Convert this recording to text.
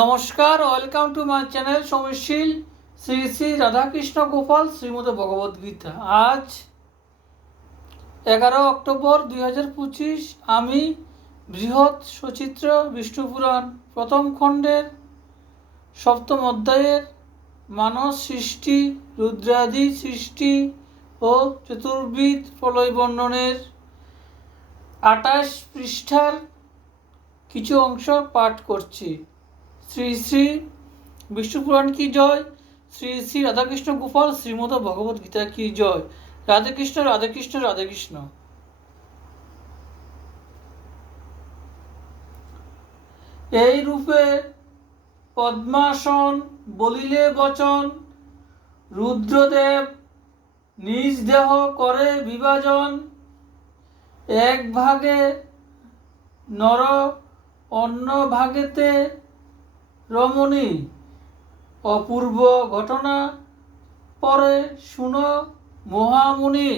নমস্কার, welcome to my channel সমীশীল শ্রী শ্রী রাধাকৃষ্ণ গোপাল শ্রীমদ ভগবদ্গীতা। আজ 11 অক্টোবর 2025। আমি বৃহৎ সচিত্র বিষ্ণুপুরাণ প্রথম খণ্ডের সপ্তম অধ্যায়ের মানস সৃষ্টি, রুদ্রাদি সৃষ্টি ও চতুর্বিধ প্রলয় বর্ণনের 28 পৃষ্ঠার কিছু অংশ পাঠ করছি। শ্রী শ্রী বিষ্ণুপুরাণ কি জয়, শ্রী শ্রী রাধাকৃষ্ণ গোপাল শ্রীমদ ভগবদ গীতা কি জয়। রাধে কৃষ্ণ, রাধে কৃষ্ণ, রাধে কৃষ্ণ। এই রূপে পদ্মাসন বলিলে বচন, রুদ্রদেব নিজ দেহ করে বিভাজন। এক ভাগে নর, অন্য ভাগেতে রমণী। অপূর্ব ঘটনা পরে শুনো মহামুনি।